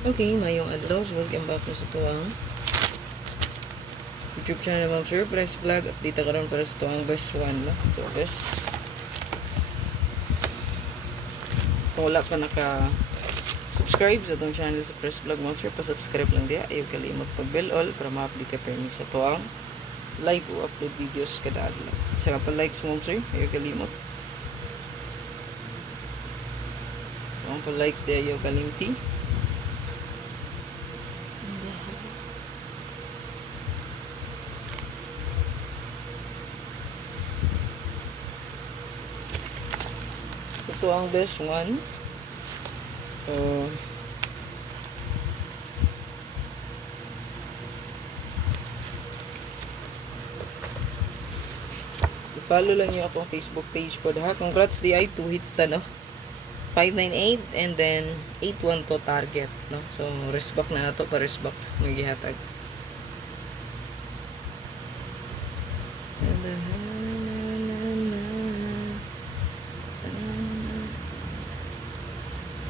Okay, mayong adlaw. So, welcome back po sa tuwang YouTube channel, Ma'am Sir. Press vlog. Update ka ron para sa tuwang best 1. No? So, best. Kung wala pa naka-subscribe sa itong channel sa Press Vlog, Ma'am Sir, pa-subscribe lang diya. Ayaw kalimot pag-bell all para ma-update ka pa rin sa tuwang live o upload videos kada adlaw. Isa ka pa likes, Ma'am Sir. Ayaw kalimot. Tuwang pa likes diya. Ayaw kalimti. Ito ang best 1. So, follow lang niyo akong Facebook page po ha. Congrats di ay 2 hits ta no. 598 and then 81 to target no. So rest back na nato pa rest back may gihatag. And then,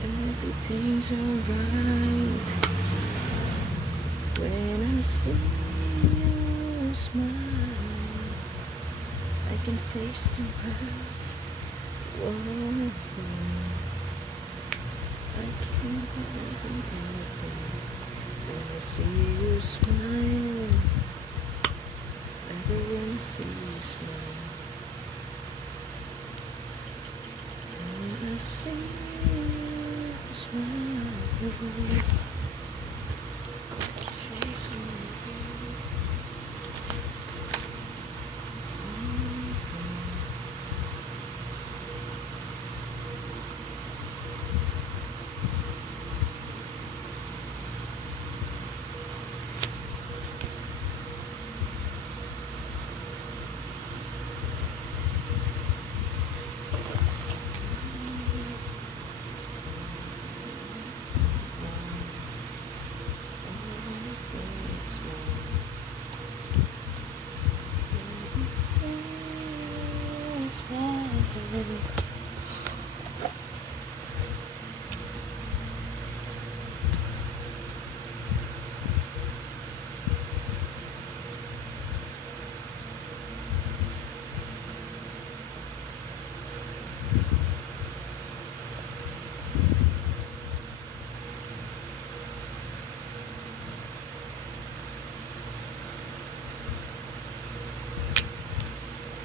everything's alright when I see you smile. I can face the world. Whoa, I can't believe anything when I see you smile. I really wanna see you smile. When I see you smile.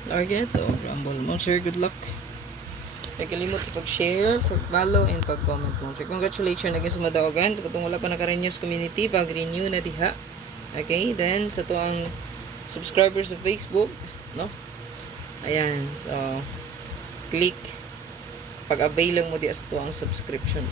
Target o rumble mo sir, good luck. Huwag kalimot sa pag-share, pag-follow, and pag-comment mo. So, congratulations again sa madawagan. So, kung wala pa naka-renews community, pag-renew na diha. Okay, then, sa to ang subscribers sa Facebook, no? Ayan, so, click. Pag-avail lang mo diha sa to ang subscription.